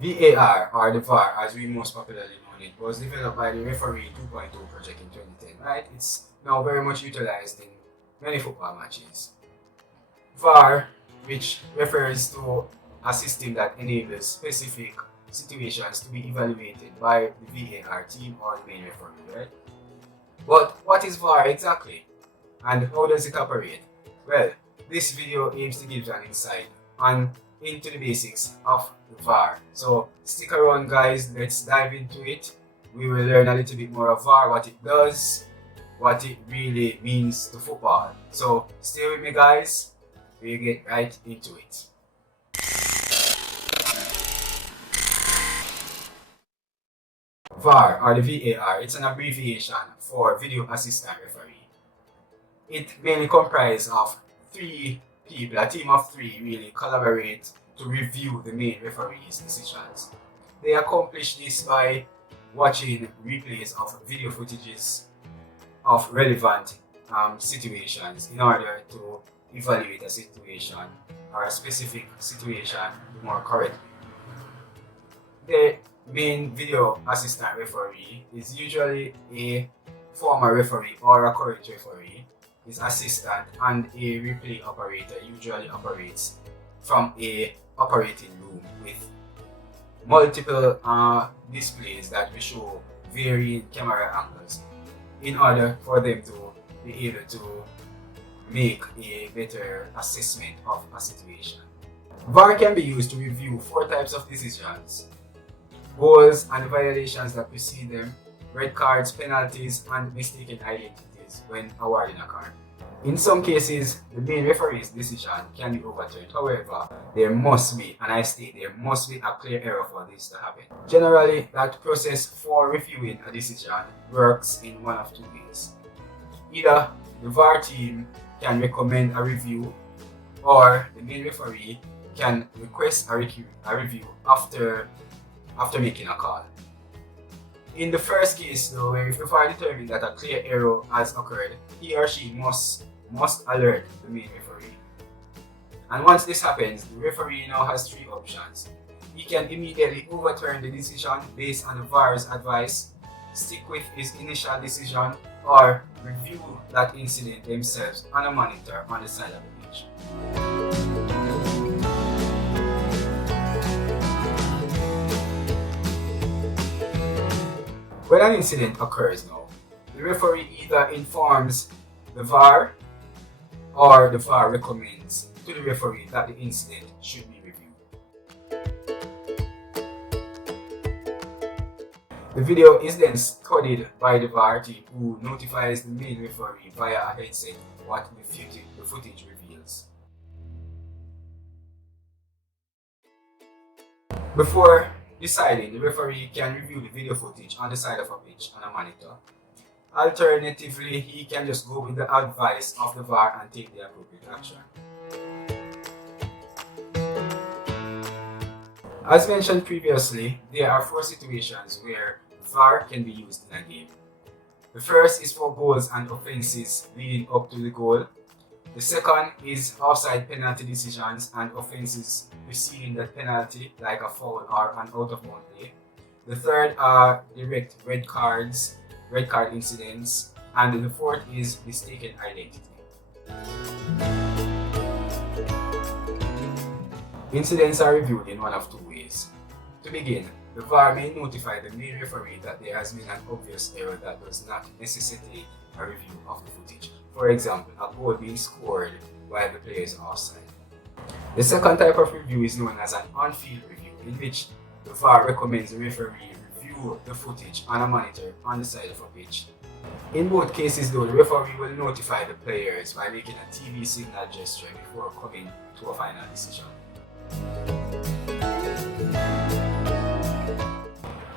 VAR, or the VAR as we most popularly know it, was developed by the Referee 2.0 project in 2010, right? It's now very much utilized in many football matches. VAR, which refers to a system that enables specific situations to be evaluated by the VAR team or the main referee, right? But what is VAR exactly? And how does it operate? Well, this video aims to give an insight on into the basics of the VAR. So stick around guys, let's dive into it. We will learn a little bit more of VAR, what it does, what it really means to football. So stay with me guys, we'll get right into it. VAR, or the VAR, it's an abbreviation for Video Assistant Referee. It mainly comprises of 3 people, a team of 3 really collaborate to review the main referee's decisions. They accomplish this by watching replays of video footages of relevant situations in order to evaluate a situation or a specific situation more correctly. The main video assistant referee is usually a former referee or a current referee. His assistant and a replay operator usually operates from a operating room with multiple displays that will show varying camera angles in order for them to be able to make a better assessment of a situation. VAR can be used to review 4 types of decisions: goals and violations that precede them, red cards, penalties, and mistaken identities when awarding a card. In some cases, the main referee's decision can be overturned. However, there must be, and I state there must be, a clear error for this to happen. Generally, that process for reviewing a decision works in one of 2 ways. Either the VAR team can recommend a review, or the main referee can request a review after making a call. In the first case though, where if the VAR determines that a clear error has occurred, he or she must alert the main referee. And once this happens, the referee now has 3 options. He can immediately overturn the decision based on the VAR's advice, stick with his initial decision, or review that incident themselves on a monitor on the side of the pitch. When an incident occurs now, the referee either informs the VAR or the VAR recommends to the referee that the incident should be reviewed. The video is then studied by the VAR team, who notifies the main referee via a headset what the footage reveals. Before deciding, the referee can review the video footage on the side of a pitch on a monitor. Alternatively, he can just go with the advice of the VAR and take the appropriate action. As mentioned previously, there are 4 situations where VAR can be used in a game. The first is for goals and offences leading up to the goal. The second is offside penalty decisions and offences preceding that penalty, like a foul or an out-of-bounds play. The third are direct red card incidents, and the fourth is mistaken identity. Incidents are reviewed in one of 2 ways. To begin, the VAR may notify the main referee that there has been an obvious error that does not necessitate a review of the footage. For example, a goal being scored while the player is offside. The second type of review is known as an on-field review, in which the VAR recommends the referee review the footage on a monitor on the side of a pitch. In both cases though, the referee will notify the players by making a TV signal gesture before coming to a final decision.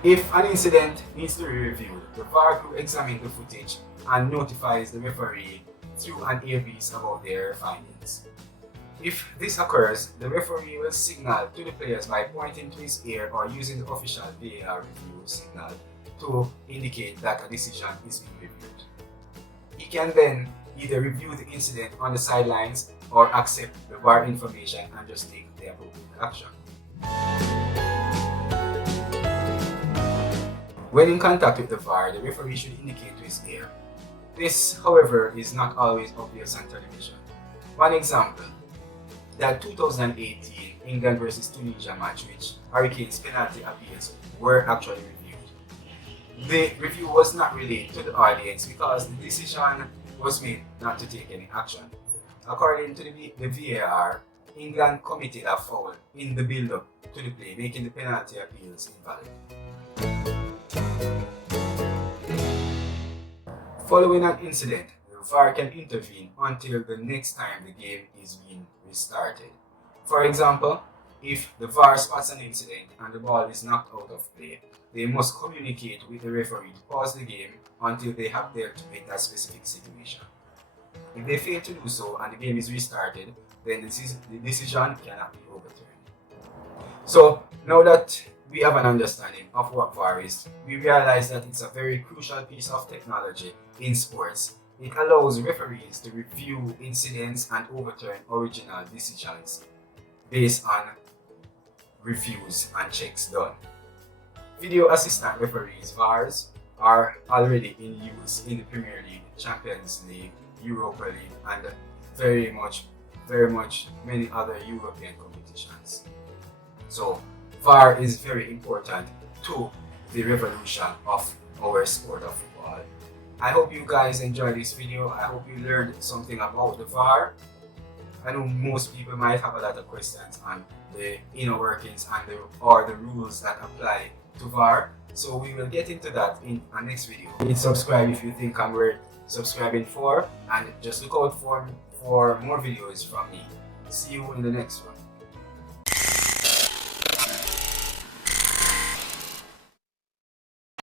If an incident needs to be reviewed, the VAR will examine the footage and notifies the referee through an earpiece about their findings. If this occurs, the referee will signal to the players by pointing to his ear or using the official VAR review signal to indicate that a decision is being reviewed. He can then either review the incident on the sidelines or accept the VAR information and just take the appropriate action. When in contact with the VAR, the referee should indicate to his ear. This, however, is not always obvious on television. One example, that 2018 England vs Tunisia match, which Hurricanes penalty appeals were actually reviewed. The review was not relayed to the audience because the decision was made not to take any action. According to the VAR, England committed a foul in the build-up to the play, making the penalty appeals invalid. Following an incident, the VAR can intervene until the next time the game is being restarted. For example, if the VAR spots an incident and the ball is knocked out of play, they must communicate with the referee to pause the game until they have dealt with that specific situation. If they fail to do so and the game is restarted, then the decision cannot be overturned. So now that we have an understanding of what VAR is, we realize that it's a very crucial piece of technology in sports. It allows referees to review incidents and overturn original decisions based on reviews and checks done. Video assistant referees, VARs, are already in use in the Premier League, Champions League, Europa League, and very much many other European competitions. So VAR is very important to the revolution of our sport of football. I hope you guys enjoyed this video. I hope you learned something about the VAR. I know most people might have a lot of questions on the inner workings and the rules that apply to VAR. So we will get into that in our next video. Please subscribe if you think I'm worth subscribing for, and just look out for more videos from me. See you in the next one.